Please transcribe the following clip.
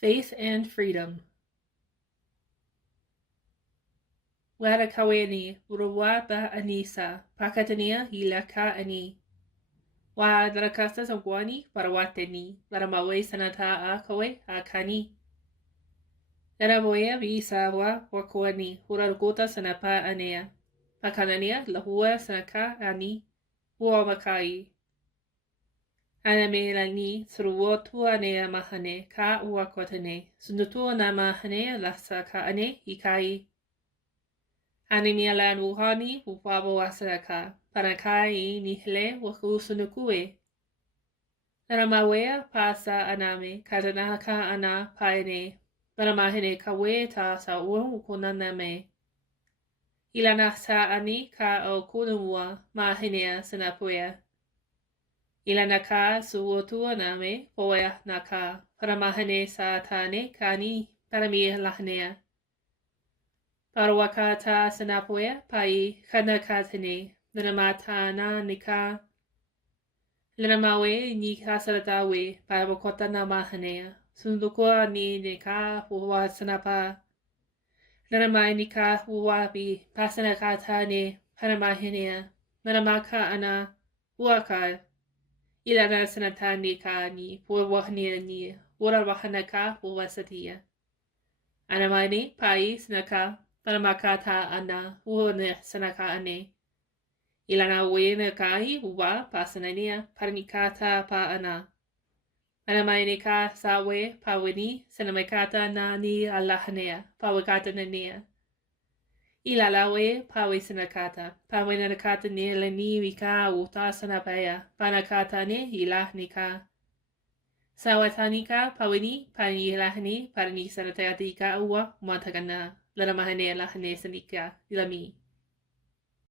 Faith and Freedom. Wada kaweni, uruwa ba anisa, pakatania hilaka ani. Wa darakasta sagwani parawateni, laramawe sanata a kawe a kani. Laraboya visa wa wakwani, hurargota sanapa anea. Pakanania lahua sanaka ani, hua makai. Anamelani suruotu anea mahane ka uakwatane, sundutu na mahane lasaka ane hikai. Animialan wuhani upabo wasaraka, panakai nihle wakusunukue. Naramawea pasa aname, katanaka ana paene, panamahene kawe ta sa ukunaname. Ilana sa ani ka o kunumua mahenea sanapuea. Ilana ka suotu aname, poea naka, panamahene sa tane kani panami lahnea. Parawakata sanapoya pai kanakatane, lanamatana nika, lanamawe ni kasaratawe, parawakota namahanea, sundukua ni nika huwa sanapa, lanamai nika huwabi, pasanakata ne, panamahenea, lanamaka ana, huaka, ilana sanata nika ni, huwahnia ni, urawahanaka huwasatia. Anamani pai sanaka, Panamakata ana huone sanaka ane. Ilana wena kai huwa pasanania panikata pa ana. Anamainika sawe paweni sanamakata na ni alahanea pawakata nania. Ilalawe pawe sanakata pawenakata ni lani wika uta sanapaya panakata ne ilahnika. Sawatanika paweni pani ilahni pani sanatatika uwa matagana. Laramahane lahane sanika ilami.